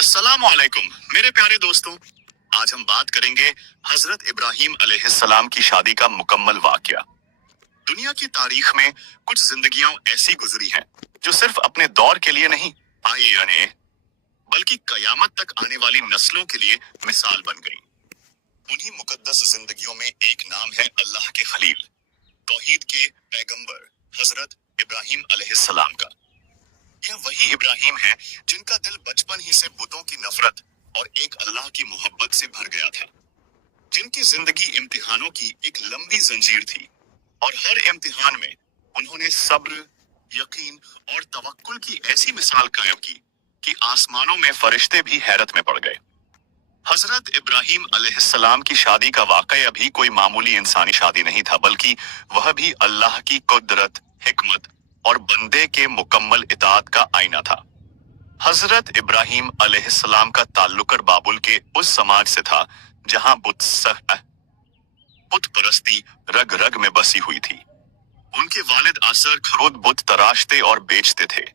अस्सलाम वालेकुम मेरे प्यारे दोस्तों। आज हम बात करेंगे हजरत इब्राहिम अलैहिस्सलाम की शादी का मुकम्मल वाकया। दुनिया की तारीख में कुछ जिंदगियां ऐसी गुजरी हैं जो सिर्फ अपने दौर के लिए नहीं आई यानी बल्कि कयामत तक आने वाली नस्लों के लिए मिसाल बन गई। उन्हीं मुकद्दस जिंदगियों में एक नाम है अल्लाह के खलील, तौहीद के पैगंबर हजरत इब्राहिम अलैहिस्सलाम का। यह वही इब्राहिम है जिनका दिल बचपन ही से बुतों की नफरत और एक अल्लाह की मोहब्बत से भर गया था, जिनकी जिंदगी इम्तिहानों की एक लंबी जंजीर थी और हर इम्तिहान में उन्होंने सब्र, यकीन और तवक्कुल की ऐसी मिसाल कायम की कि आसमानों में फरिश्ते भी हैरत में पड़ गए। हजरत इब्राहिम अलैहिस्सलाम की शादी का वाकया भी कोई मामूली इंसानी शादी नहीं था, बल्कि वह भी अल्लाह की कुदरत, हिकमत और बंदे के मुकम्मल इताअत का आईना था। हजरत इब्राहिम अलैहिस्सलाम का ताल्लुक बाबुल के उस समाज से था जहां बुत परस्ती रग रग में बसी हुई थी। उनके वालिद आसर खरोद बुत तराशते और बेचते थे,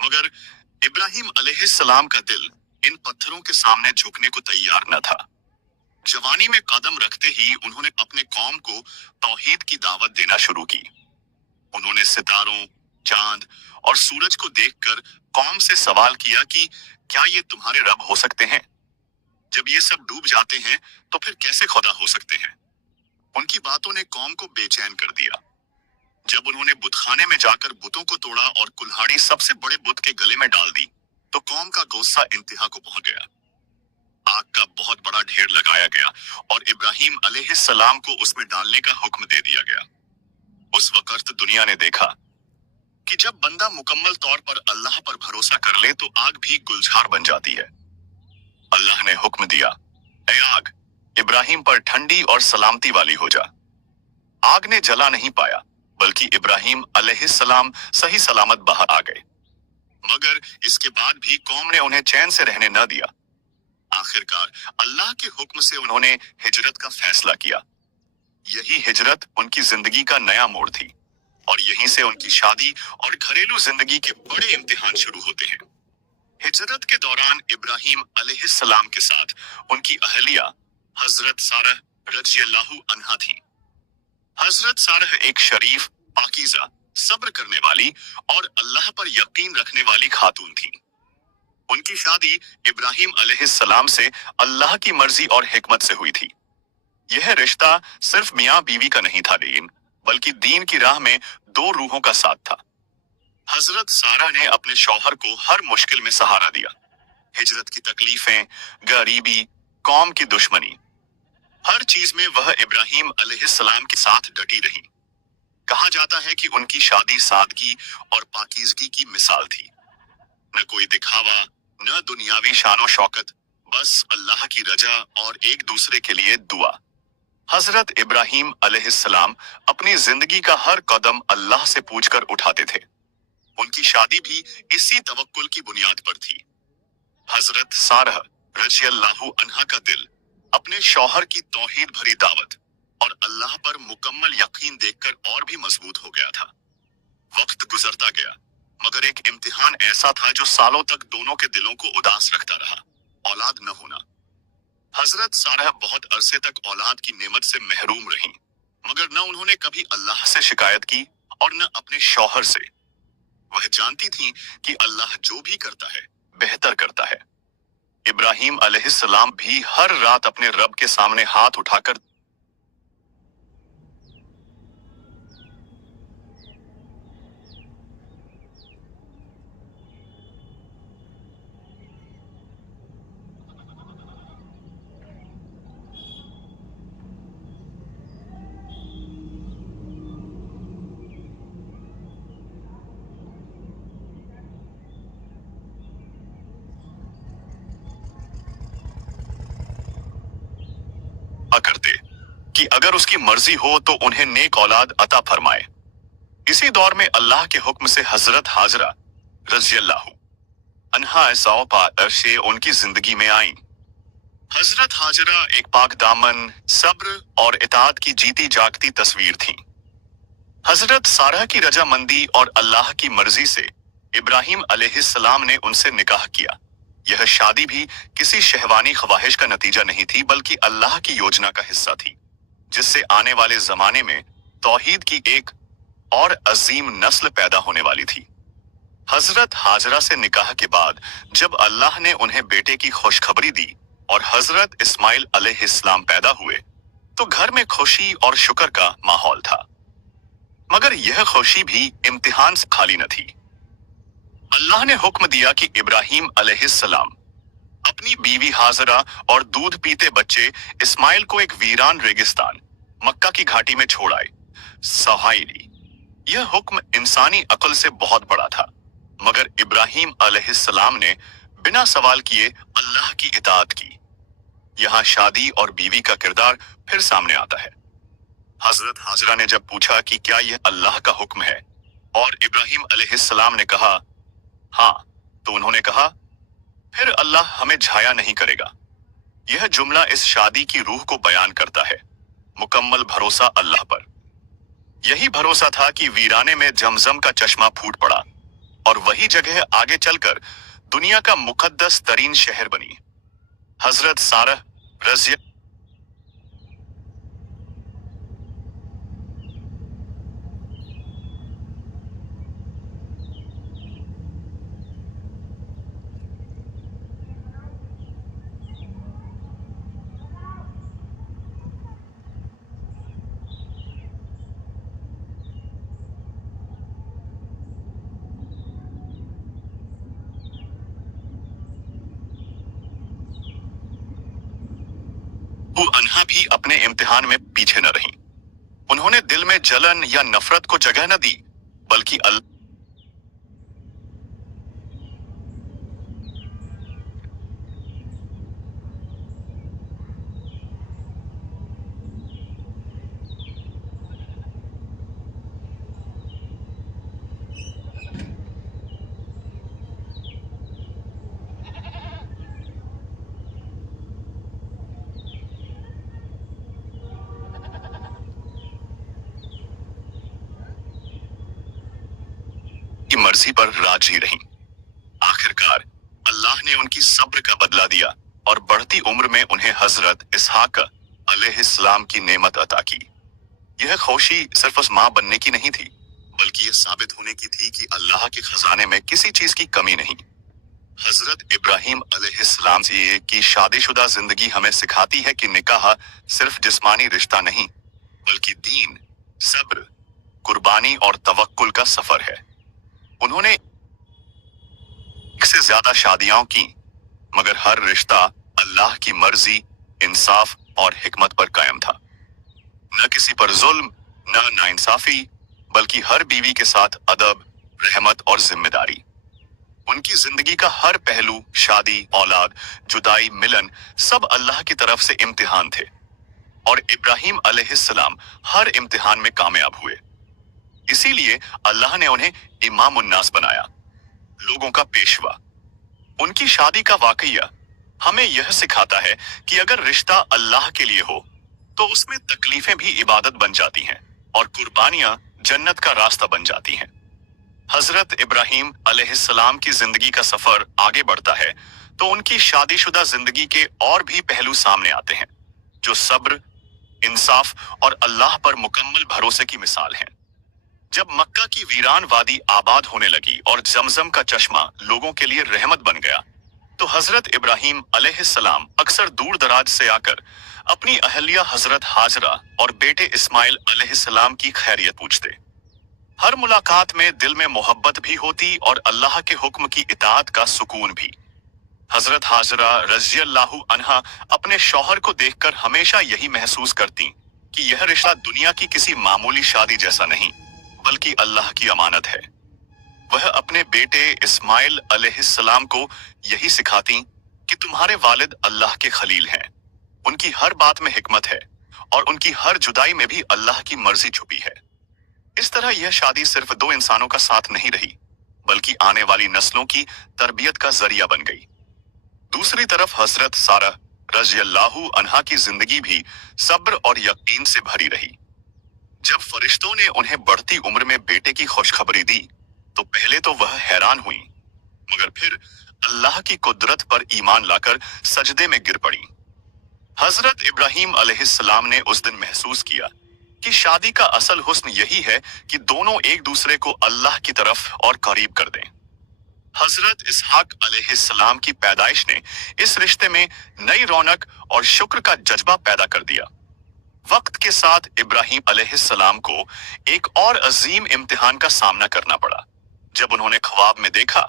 मगर इब्राहिम अलैहिस्सलाम का दिल इन पत्थरों के सामने झुकने को तैयार न था। जवानी में कदम रखते ही उन्होंने अपने कौम को तौहीद की दावत देना शुरू की। उन्होंने सितारों, चांद और सूरज को देखकर कौम से सवाल किया कि क्या ये तुम्हारे रब हो सकते हैं? जब ये सब डूब जाते हैं तो फिर कैसे खुदा हो सकते हैं? उनकी बातों ने कौम को बेचैन कर दिया। जब उन्होंने बुतखाने में जाकर बुतों को तोड़ा और कुल्हाड़ी सबसे बड़े बुत के गले में डाल दी तो कौम का गुस्सा इंतहा को पहुंच गया। आग का बहुत बड़ा ढेर लगाया गया और इब्राहिम अलैहिस्सलाम को उसमें डालने का हुक्म दे दिया गया। उस वक्त दुनिया ने देखा कि जब बंदा मुकम्मल तौर पर अल्लाह पर भरोसा कर ले तो आग भी गुलजार बन जाती है। अल्लाह ने हुक्म दिया, ऐ आग, इब्राहिम पर ठंडी और सलामती वाली हो जा। आग ने जला नहीं पाया, बल्कि इब्राहिम अलैहिस्सलाम सही सलामत बाहर आ गए। मगर इसके बाद भी कौम ने उन्हें चैन से रहने न दिया। आखिरकार अल्लाह के हुक्म से उन्होंने हिजरत का फैसला किया। यही हिजरत उनकी जिंदगी का नया मोड़ थी और यहीं से उनकी शादी और घरेलू जिंदगी के बड़े इम्तिहान शुरू होते हैं। हिजरत के दौरान इब्राहिम अलैहिस्सलाम के साथ उनकी अहलिया हजरत सारह रज़ियल्लाहु अन्हा थी। हजरत सारह एक शरीफ, पाकीज़ा, सब्र करने वाली और अल्लाह पर यकीन रखने वाली खातून थी। उनकी शादी इब्राहिम अलैहिस्सलाम से अल्लाह की मर्जी और हिकमत से हुई थी। यह रिश्ता सिर्फ मियाँ बीवी का नहीं था बल्कि दीन की राह में दो रूहों का साथ था। हजरत सारा ने अपने शौहर को हर मुश्किल में सहारा दिया। हिजरत की तकलीफें, गरीबी, कौम की दुश्मनी, हर चीज में वह इब्राहिम अलैहिस्सलाम के साथ डटी रही। कहा जाता है कि उनकी शादी सादगी और पाकीज़गी की मिसाल थी। न कोई दिखावा, न दुनियावी शानो शौकत, बस अल्लाह की रजा और एक दूसरे के लिए दुआ। हजरत इब्राहिम अलैहिस्सलाम अपनी जिंदगी का हर कदम अल्लाह से पूछकर उठाते थे। उनकी शादी भी इसी तवक्कुल की बुनियाद पर थी। हजरत सारह रज़ियल्लाहु अन्हा का दिल अपने शौहर की तौहीद भरी दावत और अल्लाह पर मुकम्मल यकीन देखकर और भी मजबूत हो गया था। वक्त गुजरता गया, मगर एक इम्तिहान ऐसा था जो सालों तक दोनों के दिलों को उदास रखता रहा, औलाद न होना। हजरत सारह बहुत अरसे तक औलाद की नेमत से महरूम रहीं, मगर न उन्होंने कभी अल्लाह से शिकायत की और न अपने शौहर से। वह जानती थीं कि अल्लाह जो भी करता है बेहतर करता है। इब्राहिम अलैहिस्सलाम भी हर रात अपने रब के सामने हाथ उठाकर करते कि अगर उसकी मर्जी हो तो उन्हें नेक औलाद अता फरमाए। इसी दौर में अल्लाह के हुक्म से हजरत हाजरा रज़ियल्लाहु अन्हा से उनकी जिंदगी में आई। हजरत हाजरा एक पाक दामन, सब्र और इताअत की जीती जागती तस्वीर थी। हजरत सारा की रजामंदी और अल्लाह की मर्जी से इब्राहिम अलैहिस्सलाम ने उनसे निकाह किया। यह शादी भी किसी शहवानी ख्वाहिश का नतीजा नहीं थी, बल्कि अल्लाह की योजना का हिस्सा थी, जिससे आने वाले जमाने में तौहीद की एक और अजीम नस्ल पैदा होने वाली थी। हजरत हाजरा से निकाह के बाद जब अल्लाह ने उन्हें बेटे की खुशखबरी दी और हजरत इस्माइल अलैहिस्सलाम पैदा हुए, तो घर में खुशी और शुक्र का माहौल था। मगर यह खुशी भी इम्तिहान से खाली न थी। अल्लाह ने हुक्म दिया कि इब्राहिम अलैहिस्सलाम अपनी बीवी हाजरा और दूध पीते बच्चे इस्माइल को एक वीरान रेगिस्तान मक्का की घाटी में छोड़ आए। सहायरी यह हुक्म इंसानी अक्ल से बहुत बड़ा था, मगर इब्राहिम अलैहिस्सलाम ने बिना सवाल किए अल्लाह की इताअत की। यहाँ शादी और बीवी का किरदार फिर सामने आता है। हजरत हाजरा ने जब पूछा कि क्या यह अल्लाह का हुक्म है, और इब्राहिम अलैहिस्सलाम ने कहा हाँ, तो उन्होंने कहा फिर अल्लाह हमें झाया नहीं करेगा। यह जुमला इस शादी की रूह को बयान करता है, मुकम्मल भरोसा अल्लाह पर। यही भरोसा था कि वीराने में जमजम का चश्मा फूट पड़ा और वही जगह आगे चलकर दुनिया का मुकद्दस तरीन शहर बनी। हजरत सारह रज़ी अनहा भी अपने इम्तिहान में पीछे न रहीं। उन्होंने दिल में जलन या नफरत को जगह न दी, बल्कि की मर्जी पर राजी रहीं। आखिरकार अल्लाह ने उनकी सब्र का बदला दिया और बढ़ती उम्र में उन्हें हजरत इसहाक अलैहिस्सलाम की नेमत अता की। यह खुशी सिर्फ उस मां बनने की नहीं थी, बल्कि यह साबित होने की थी कि अल्लाह के खजाने में किसी चीज की कमी नहीं। हजरत इब्राहिम अलैहिस्सलाम से की शादीशुदा जिंदगी हमें सिखाती है कि निकाह सिर्फ जिस्मानी रिश्ता नहीं, बल्कि दीन, सब्र, कुर्बानी और तवक्कुल का सफर है। उन्होंने एक से ज्यादा शादियां की, मगर हर रिश्ता अल्लाह की मर्जी, इंसाफ और हिकमत पर कायम था। न किसी पर जुल्म, न नाइंसाफी, बल्कि हर बीवी के साथ अदब, रहमत और जिम्मेदारी। उनकी जिंदगी का हर पहलू, शादी, औलाद, जुदाई, मिलन, सब अल्लाह की तरफ से इम्तिहान थे, और इब्राहिम अलैहिस्सलाम हर इम्तिहान में कामयाब हुए। इसीलिए अल्लाह ने उन्हें इमाम उन्नास बनाया, लोगों का पेशवा। उनकी शादी का वाकया हमें यह सिखाता है कि अगर रिश्ता अल्लाह के लिए हो तो उसमें तकलीफें भी इबादत बन जाती हैं और कुर्बानियां जन्नत का रास्ता बन जाती हैं। हजरत इब्राहिम अलैहिस्सलाम की जिंदगी का सफर आगे बढ़ता है तो उनकी शादीशुदा जिंदगी के और भी पहलू सामने आते हैं, जो सब्र, इंसाफ और अल्लाह पर मुकम्मल भरोसे की मिसाल हैं। जब मक्का की वीरान वादी आबाद होने लगी और जमजम का चश्मा लोगों के लिए रहमत बन गया, तो हजरत इब्राहिम अलैहिस्सलाम अक्सर दूर दराज से आकर अपनी अहलिया हजरत हाजरा और बेटे इस्माइल अलैहिस्सलाम की खैरियत पूछते। हर मुलाकात में दिल में मोहब्बत भी होती और अल्लाह के हुक्म की इताअत का सुकून भी। हजरत हाजरा रज़ियल्लाहु अन्हा अपने शौहर को देखकर हमेशा यही महसूस करती कि यह रिश्ता दुनिया की किसी मामूली शादी जैसा नहीं, बल्कि अल्लाह की अमानत है। वह अपने बेटे इस्माइल अलैहिस्सलाम को यही सिखाती कि तुम्हारे वालिद अल्लाह के खलील हैं, उनकी हर बात में हिकमत है और उनकी हर जुदाई में भी अल्लाह की मर्जी छुपी है। इस तरह यह शादी सिर्फ दो इंसानों का साथ नहीं रही, बल्कि आने वाली नस्लों की तरबियत का जरिया बन गई। दूसरी तरफ हजरत सारा रज़ियल्लाहु अन्हा की जिंदगी भी सब्र और यकीन से भरी रही। जब फरिश्तों ने उन्हें बढ़ती उम्र में बेटे की खुशखबरी दी, तो पहले तो वह हैरान हुई, मगर फिर अल्लाह की कुदरत पर ईमान लाकर सजदे में गिर पड़ी। हजरत इब्राहीम अलैहिस्सलाम ने उस दिन महसूस किया कि शादी का असल हुस्न यही है कि दोनों एक दूसरे को अल्लाह की तरफ और करीब कर दें। हजरत इसहाक अलैहिस्सलाम की पैदाइश ने इस रिश्ते में नई रौनक और शुक्र का जज्बा पैदा कर दिया। वक्त के साथ इब्राहीम अलैहिस्सलाम को एक और अजीम इम्तिहान का सामना करना पड़ा, जब उन्होंने ख्वाब में देखा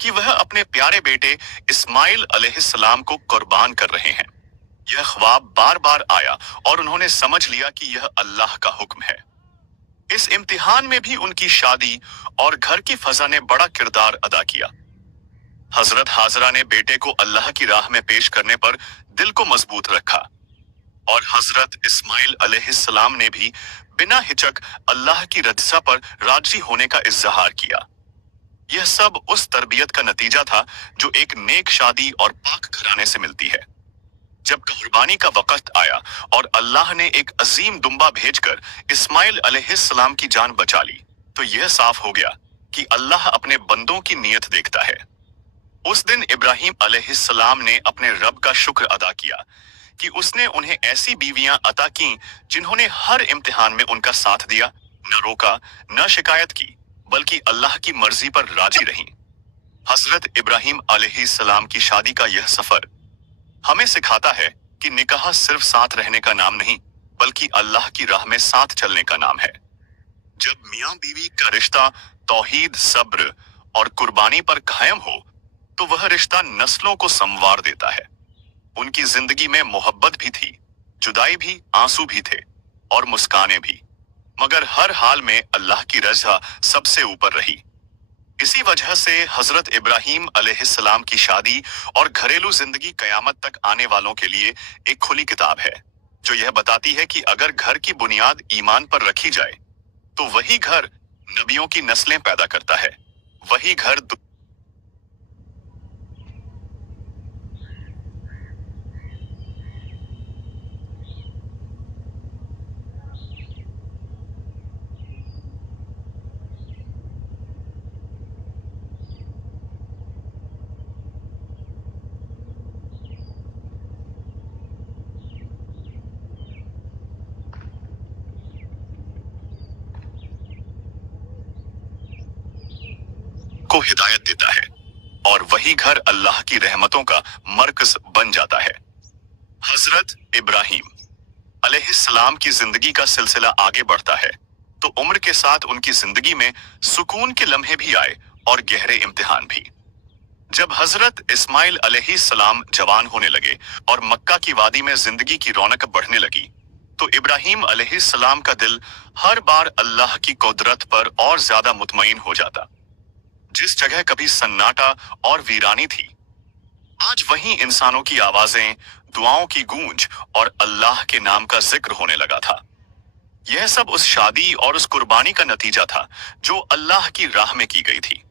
कि वह अपने प्यारे बेटे इस्माइल अलैहिस्सलाम को कुर्बान कर रहे हैं। यह ख्वाब बार बार आया और उन्होंने समझ लिया कि यह अल्लाह का हुक्म है। इस इम्तिहान में भी उनकी शादी और घर की फजा ने बड़ा किरदार अदा किया। हजरत हाजरा ने बेटे को अल्लाह की राह में पेश करने पर दिल को मजबूत रखा, और हजरत इस्माइल अलैहिस्सलाम ने भी बिना हिचक अल्लाह की रज़ा पर राजी होने का इज़हार किया। यह सब उस तरबियत का नतीजा था जो एक नेक शादी और पाक घराने से मिलती है। जब कुर्बानी का वक्त आया और अल्लाह ने एक अजीम दुम्बा भेजकर इस्माइल अलैहिस्सलाम की जान बचा ली, तो यह साफ हो गया कि अल्लाह अपने बंदों की नीयत देखता है। उस दिन इब्राहीम अलैहिस्सलाम ने अपने रब का शुक्र अदा किया कि उसने उन्हें ऐसी बीवियां अता की जिन्होंने हर इम्तिहान में उनका साथ दिया, न रोका, न शिकायत की, बल्कि अल्लाह की मर्जी पर राजी रहीं। हजरत इब्राहीम अलैहिस्सलाम की शादी का यह सफर हमें सिखाता है कि निकाह सिर्फ साथ रहने का नाम नहीं, बल्कि अल्लाह की राह में साथ चलने का नाम है। जब मियां बीवी का रिश्ता तौहीद, सब्र और कुर्बानी पर कायम हो, तो वह रिश्ता नस्लों को संवार देता है। उनकी जिंदगी में मोहब्बत भी थी, जुदाई भी, आंसू भी थे, और मुस्कानें भी, मगर हर हाल में अल्लाह की रज़ा सबसे ऊपर रही। इसी वजह से हजरत इब्राहीम अलैहिस्सलाम की शादी और घरेलू जिंदगी कयामत तक आने वालों के लिए एक खुली किताब है, जो यह बताती है कि अगर घर की बुनियाद ईमान पर रखी जाए, तो वही घर नबियों की नस्लें पैदा करता है। वही घर को हिदायत देता है, और वही घर अल्लाह की रहमतों का मरकज बन जाता है। हजरत इब्राहीम अलैहिस्सलाम की जिंदगी का सिलसिला आगे बढ़ता है, तो उम्र के साथ उनकी जिंदगी में सुकून के लम्हे भी आए और गहरे इम्तिहान भी। जब हजरत इस्माइल अलैहिस्सलाम जवान होने लगे और मक्का की वादी में जिंदगी की रौनक बढ़ने लगी, तो इब्राहीम अलैहिस्सलाम का दिल हर बार अल्लाह की कुदरत पर और ज्यादा मुतमईन हो जाता। जिस जगह कभी सन्नाटा और वीरानी थी, आज वहीं इंसानों की आवाजें, दुआओं की गूंज और अल्लाह के नाम का जिक्र होने लगा था। यह सब उस शादी और उस कुर्बानी का नतीजा था जो अल्लाह की राह में की गई थी।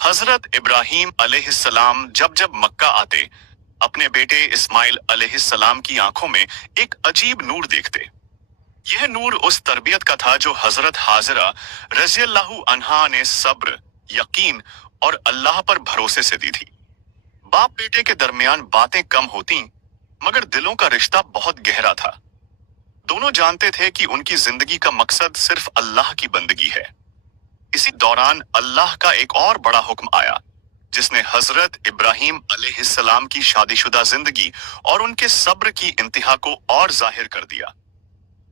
हजरत इब्राहीम अलैहिस्सलाम जब जब मक्का आते, अपने बेटे इस्माइल अलैहिस्सलाम की आंखों में एक अजीब नूर देखते। यह नूर उस तरबियत का था जो हजरत हाजरा रज़ियल्लाहु अन्हा ने सब्र, यकीन और अल्लाह पर भरोसे से दी थी। बाप बेटे के दरमियान बातें कम होती, मगर दिलों का रिश्ता बहुत गहरा था। दोनों जानते थे कि उनकी जिंदगी का मकसद सिर्फ अल्लाह की बंदगी है। इसी दौरान अल्लाह का एक और बड़ा हुक्म आया, जिसने हजरत इब्राहीम अलैहिस्सलाम की शादीशुदा जिंदगी और उनके सब्र की इंतहा को और जाहिर कर दिया।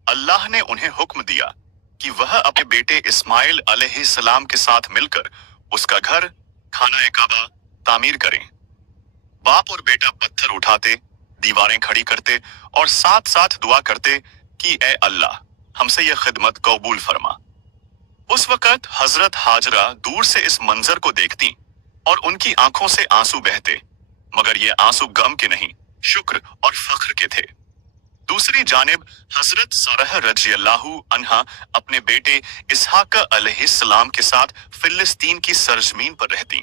अल्लाह ने उन्हें हुक्म दिया कि वह अपने बेटे इस्माइल अलैहिस्सलाम के साथ मिलकर उसका घर, खाना काबा तामीर करें। बाप और बेटा पत्थर उठाते, दीवारें खड़ी करते और साथ साथ दुआ करते कि ए अल्लाह, हमसे यह खिदमत कबूल फरमा। उस वक्त हजरत हाजरा दूर से इस मंजर को देखती और उनकी आंखों से आंसू बहते, मगर ये आंसू गम के नहीं, शुक्र और फख्र के थे। दूसरी जानिब हजरत सारह रज़ियल्लाहु अन्हा अपने बेटे इसहाक अलैहिस्सलाम के साथ फिलिस्तीन की सरजमीन पर रहती।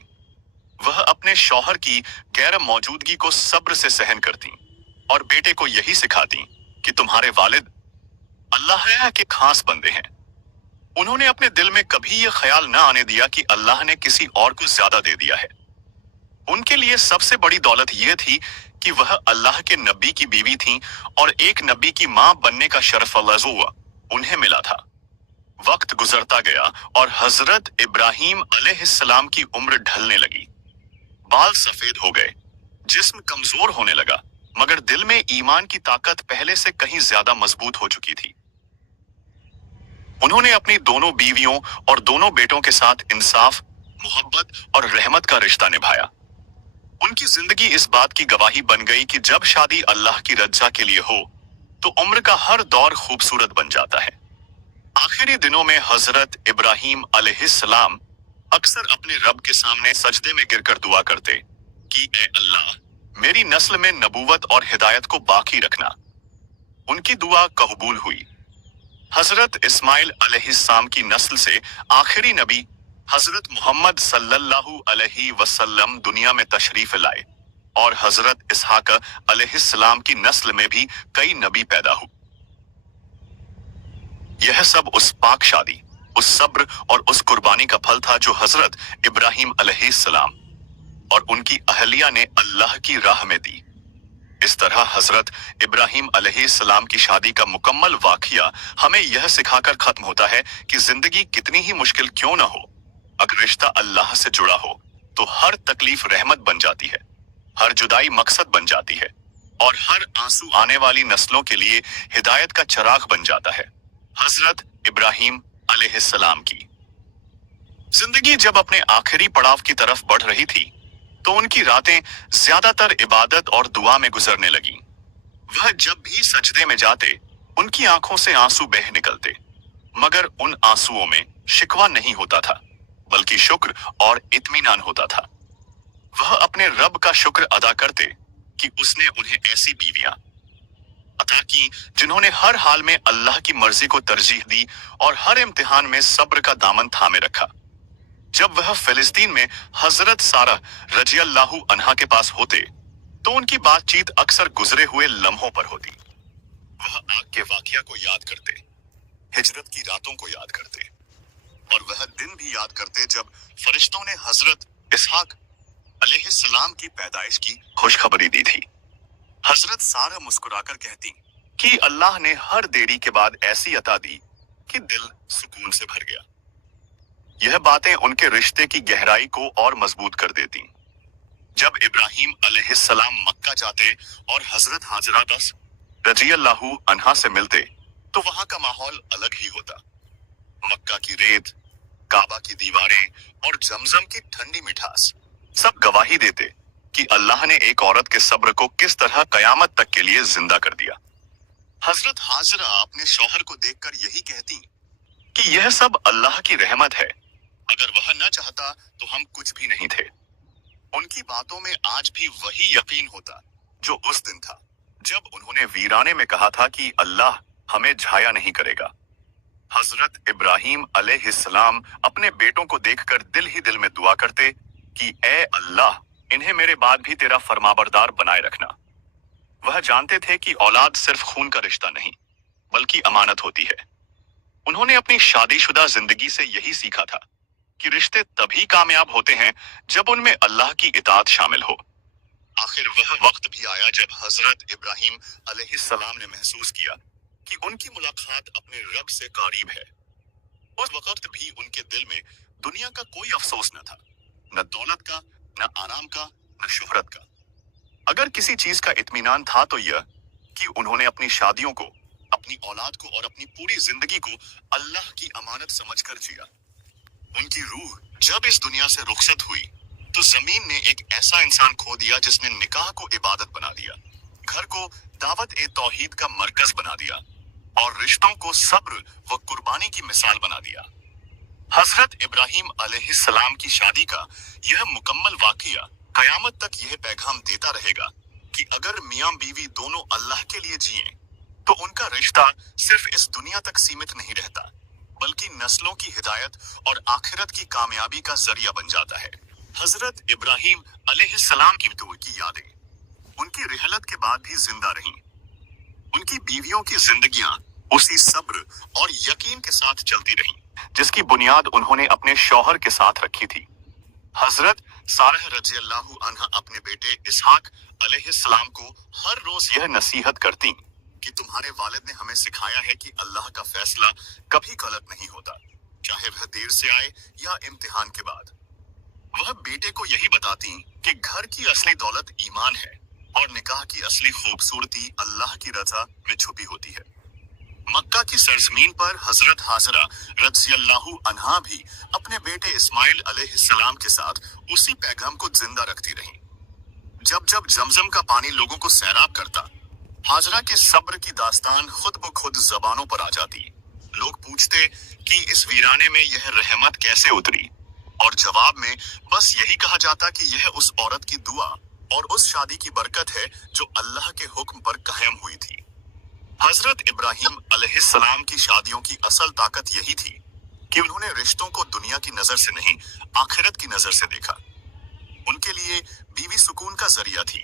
वह अपने शौहर की गैर मौजूदगी को सब्र से सहन करती और बेटे को यही सिखाती कि तुम्हारे वालिद अल्लाह के खास बंदे हैं। उन्होंने अपने दिल में कभी यह ख्याल न आने दिया कि अल्लाह ने किसी और को ज्यादा दे दिया है। उनके लिए सबसे बड़ी दौलत यह थी कि वह अल्लाह के नबी की बीवी थीं और एक नबी की मां बनने का शरफ उन्हें मिला था। वक्त गुजरता गया और हजरत इब्राहिम अलैहिस्सलाम की उम्र ढलने लगी। बाल सफेद हो गए, जिस्म कमजोर होने लगा, मगर दिल में ईमान की ताकत पहले से कहीं ज्यादा मजबूत हो चुकी थी। उन्होंने अपनी दोनों बीवियों और दोनों बेटों के साथ इंसाफ, मोहब्बत और रहमत का रिश्ता निभाया। उनकी जिंदगी इस बात की गवाही बन गई कि जब शादी अल्लाह की रज़ा के लिए हो तो उम्र का हर दौर खूबसूरत बन जाता है। आखिरी दिनों में हजरत इब्राहिम अलैहिस्सलाम अक्सर अपने रब के सामने सजदे में गिरकर दुआ करते कि ए अल्लाह, मेरी नस्ल में नबूवत और हिदायत को बाकी रखना। उनकी दुआ कबूल हुई। हजरत इस्माइल अलैहिस्सलाम की नस्ल से आखिरी नबी हजरत मोहम्मद सल्लल्लाहु अलैहि वसल्लम दुनिया में तशरीफ लाए और हजरत इसहाक अलैहिस्सलाम की नस्ल में भी कई नबी पैदा हुए। यह सब उस पाक शादी, उस सब्र और उस कुर्बानी का फल था जो हजरत इब्राहिम अलैहिस्सलाम और उनकी अहलिया ने अल्लाह की राह में दी। इस तरह हजरत इब्राहिम अलैहिस्सलाम की शादी का मुकम्मल वाकया हमें यह सिखाकर खत्म होता है कि जिंदगी कितनी ही मुश्किल क्यों न हो, अगर रिश्ता अल्लाह से जुड़ा हो तो हर तकलीफ रहमत बन जाती है, हर जुदाई मकसद बन जाती है और हर आंसू आने वाली नस्लों के लिए हिदायत का चिराग बन जाता है। हजरत इब्राहिम अलैहिस्सलाम की जिंदगी जब अपने आखिरी पड़ाव की तरफ बढ़ रही थी तो उनकी रातें ज्यादातर इबादत और दुआ में गुजरने लगी। वह जब भी सजदे में जाते उनकी आंखों से आंसू बह निकलते, मगर उन आंसुओं में शिकवा नहीं होता था बल्कि शुक्र और इत्मीनान होता था। वह अपने रब का शुक्र अदा करते कि उसने उन्हें ऐसी बीवियां अता की जिन्होंने हर हाल में अल्लाह की मर्जी को तरजीह दी और हर इम्तिहान में सब्र का दामन थामे रखा। जब वह फिलिस्तीन में हजरत सारा रज़ियल्लाहु अन्हा के पास होते तो उनकी बातचीत अक्सर गुजरे हुए लम्हों पर होती। वह आग के वाकया को याद करते, हिजरत की रातों को याद करते और वह दिन भी याद करते जब फरिश्तों ने हजरत इसहाक अलैहिस्सलाम की पैदाइश की खुशखबरी दी थी। हजरत सारा मुस्कुराकर कहती कि अल्लाह ने हर देरी के बाद ऐसी अता दी कि दिल सुकून से भर गया। यह बातें उनके रिश्ते की गहराई को और मजबूत कर देती। जब इब्राहिम अलैहिस्सलाम मक्का जाते और हजरत हाजरा रज़ियल्लाहु अन्हा से मिलते तो वहां का माहौल अलग ही होता। मक्का की रेत, काबा की दीवारें और जमजम की ठंडी मिठास सब गवाही देते कि अल्लाह ने एक औरत के सब्र को किस तरह कयामत तक के लिए जिंदा कर दिया। हजरत हाजरा अपने शौहर को देखकर यही कहती कि यह सब अल्लाह की रहमत है, अगर वह न चाहता तो हम कुछ भी नहीं थे। उनकी बातों में आज भी वही यकीन होता जो उस दिन था जब उन्होंने वीराने में कहा था कि अल्लाह हमें झाया नहीं करेगा। हजरत इब्राहिम अलैहिस्सलाम अपने बेटों को देखकर दिल ही दिल में दुआ करते कि ए अल्लाह, इन्हें मेरे बाद भी तेरा फरमाबरदार बनाए रखना। वह जानते थे कि औलाद सिर्फ खून का रिश्ता नहीं बल्कि अमानत होती है। उन्होंने अपनी शादीशुदा जिंदगी से यही सीखा था कि रिश्ते तभी कामयाब होते हैं जब उनमें अल्लाह की इताअत शामिल हो। आखिर वह वक्त भी आया जब हजरत इब्राहिम अलैहिस्सलाम ने महसूस किया कि उनकी मुलाकात अपने रब से करीब है। उस वक्त भी उनके दिल में दुनिया का कोई अफसोस न था, न दौलत का, न आराम का, न शोहरत का। अगर किसी चीज का इत्मीनान था तो यह कि उन्होंने अपनी शादियों को, अपनी औलाद को और अपनी पूरी जिंदगी को अल्लाह की अमानत समझकर जिया। उनकी रूह जब इस दुनिया से रुखसत हुई तो जमीन ने एक ऐसा इंसान खो दिया जिसने निकाह को इबादत बना दिया, घर को दावत ए तौहीद का मरकज बना दिया और रिश्तों को सब्र व कुर्बानी की मिसाल बना दिया। हजरत इब्राहिम अलैहिस्सलाम की शादी का यह मुकम्मल वाकया कयामत तक यह पैगाम देता रहेगा कि अगर मियां बीवी दोनों अल्लाह के लिए जिए तो उनका रिश्ता सिर्फ इस दुनिया तक सीमित नहीं रहता बल्कि नस्लों की हिदायत और आखिरत की कामयाबी का जरिया बन जाता है। हजरत इब्राहिम अलैहिस्सलाम की यादें उनकी रिहलत के बाद भी जिंदा रहीं। उनकी बीवियों की जिंदगियां उसी सब्र और यकीन के साथ चलती रहीं जिसकी बुनियाद उन्होंने अपने शौहर के साथ रखी थी। हजरत सारह रजी अल्लाहु अन्हा अपने बेटे इसहाक अलैहिस्सलाम को हर रोज यह नसीहत करती कि तुम्हारे वालिद ने हमें सिखाया है कि अल्लाह का फैसला कभी गलत नहीं होता, चाहे वह देर से आए या इम्तिहान के बाद। वह बेटे को यही बताती कि घर की असली दौलत ईमान है और निकाह की असली खूबसूरती अल्लाह की रजा में छुपी होती है। मक्का की सरजमीन पर हजरत हाजरा रज़ियल्लाहु अन्हा भी अपने बेटे इस्माइल अलैहिस्सलाम के साथ उसी पैगाम को जिंदा रखती रहीं। जब जब जमजम का पानी लोगों को सैराब करता, हाजरा के सब्र की दास्तान खुद ब खुद जबानों पर आ जाती। लोग पूछते कि इस वीराने में यह रहमत कैसे उतरी, और जवाब में बस यही कहा जाता कि यह उस औरत की दुआ और उस शादी की बरकत है जो अल्लाह के हुक्म पर कायम हुई थी। हजरत इब्राहिम अलैहिस्सलाम की शादियों की असल ताकत यही थी कि उन्होंने रिश्तों को दुनिया की नजर से नहीं, आखिरत की नजर से देखा। उनके लिए बीवी सुकून का जरिया थी,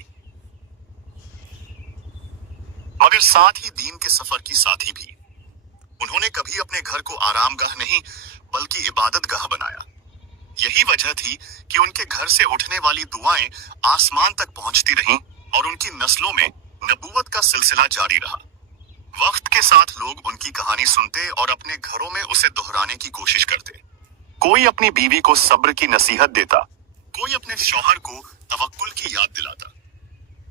मगर साथ ही दीन के सफर की साथी भी। उन्होंने कभी अपने घर को आरामगाह नहीं बल्कि इबादतगाह बनाया। यही वजह थी कि उनके घर से उठने वाली दुआएं आसमान तक पहुंचती रहीं और उनकी नस्लों में नबूवत का सिलसिला जारी रहा। वक्त के साथ लोग उनकी कहानी सुनते और अपने घरों में उसे दोहराने की कोशिश करते। कोई अपनी बीवी को सब्र की नसीहत देता, कोई अपने शौहर को तवक्कुल की याद दिलाता।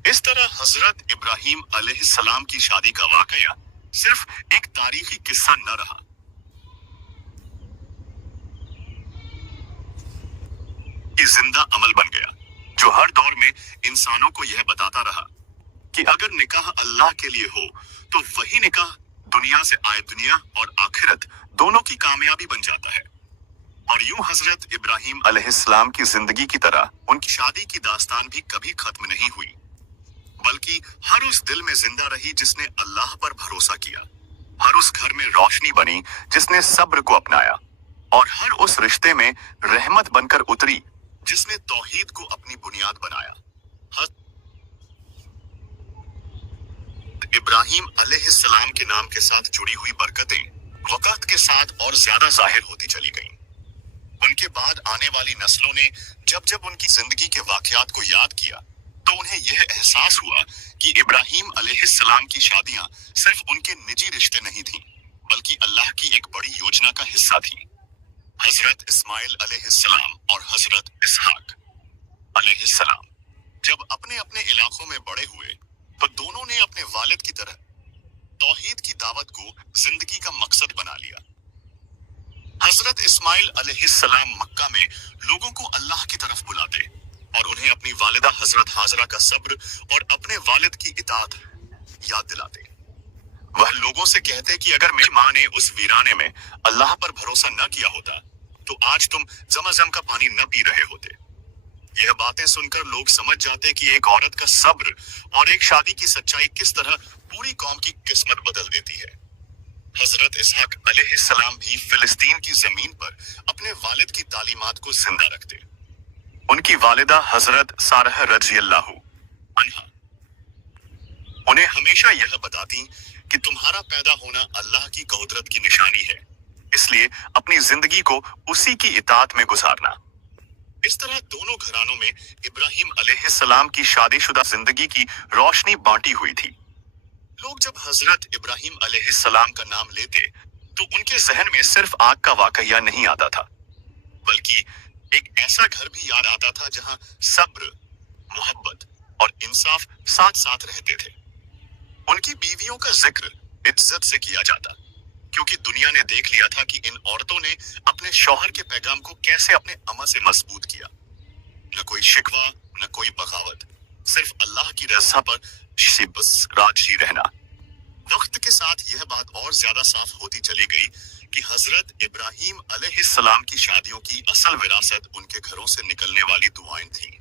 इस तरह हजरत इब्राहिम अलैहिस्सलाम की शादी का वाकया सिर्फ एक तारीखी किस्सा न रहा, ये जिंदा अमल बन गया जो हर दौर में इंसानों को यह बताता रहा कि अगर निकाह अल्लाह के लिए हो तो वही निकाह दुनिया से आए दुनिया और आखिरत दोनों की कामयाबी बन जाता है। और यूं हजरत इब्राहिम अलैहिस्सलाम की जिंदगी की तरह उनकी शादी की दास्तान भी कभी खत्म नहीं हुई, बल्कि हर उस दिल में जिंदा रही जिसने अल्लाह पर भरोसा किया, हर उस घर में रोशनी बनी जिसने सब्र को अपनाया, और हर उस रिश्ते में रहमत बनकर उतरी जिसने तौहीद को अपनी बुनियाद बनाया। इब्राहिम अलैहिस्सलाम के नाम के साथ जुड़ी हुई बरकतें वक़्त के साथ और ज्यादा जाहिर होती चली गईं। उनके बाद आने वाली नस्लों ने जब जब उनकी जिंदगी के वाकयात को याद किया तो उन्हें यह एहसास हुआ कि इब्राहिम अलैहिस्सलाम की शादियां सिर्फ उनके निजी रिश्ते नहीं थीं, बल्कि अल्लाह की एक बड़ी योजना का हिस्सा थीं। हजरत इस्माइल अलैहिस्सलाम और हजरत इसहाक अलैहिस्सलाम जब अपने अपने इलाकों में बड़े हुए तो दोनों ने अपने वालिद की तरह तौहीद की दावत को जिंदगी का मकसद बना लिया। हजरत इस्माइल अलैहिस्सलाम मक्का में लोगों को अल्लाह की तरफ बुलाते और उन्हें अपनी वालिदा हजरत हाजरा का सब्र और अपने वालिद की इताअत याद दिलाते। वह लोगों से कहते कि अगर मेरी माँ ने उस वीराने में अल्लाह पर भरोसा न किया होता तो आज तुम जमजम का पानी न पी रहे होते। यह बातें सुनकर लोग समझ जाते कि एक औरत का सब्र और एक शादी की सच्चाई किस तरह पूरी कौम की किस्मत बदल देती है। हजरत इसहाक अलैहिस्सलाम भी फिलिस्तीन की जमीन पर अपने वालिद की तालीमात को जिंदा रखते। उनकी वालिदा हजरत सारह रज़ियल्लाहु अन्हा उन्हें हमेशा यह बताती कि तुम्हारा पैदा होना अल्लाह की कुदरत की निशानी है, इसलिए अपनी जिंदगी को उसी की इताअत में गुजारना। इस तरह दोनों घरानों में इब्राहिम अलैहिस्सलाम की शादीशुदा जिंदगी की रोशनी बांटी हुई थी। लोग जब हजरत इब्राहिम अलैहिस्सलाम का नाम लेते तो उनके जहन में सिर्फ आग का वाकया नहीं आता था, बल्कि एक ऐसा घर भी याद आता था जहां सब्र, मोहब्बत और इंसाफ साथ साथ रहते थे। उनकी बीवियों का जिक्र इज्जत से किया जाता, क्योंकि दुनिया ने देख लिया था कि इन औरतों ने अपने शौहर के पैगाम को कैसे अपने अमल से मजबूत किया। न कोई शिकवा, न कोई बगावत, सिर्फ अल्लाह की रज़ा पर बस राजी रहना। वक्त के साथ यह बात और ज्यादा साफ होती चली गई कि हजरत इब्राहिम अलैहिस्सलाम की शादियों की असल विरासत उनके घरों से निकलने वाली दुआएं थीं।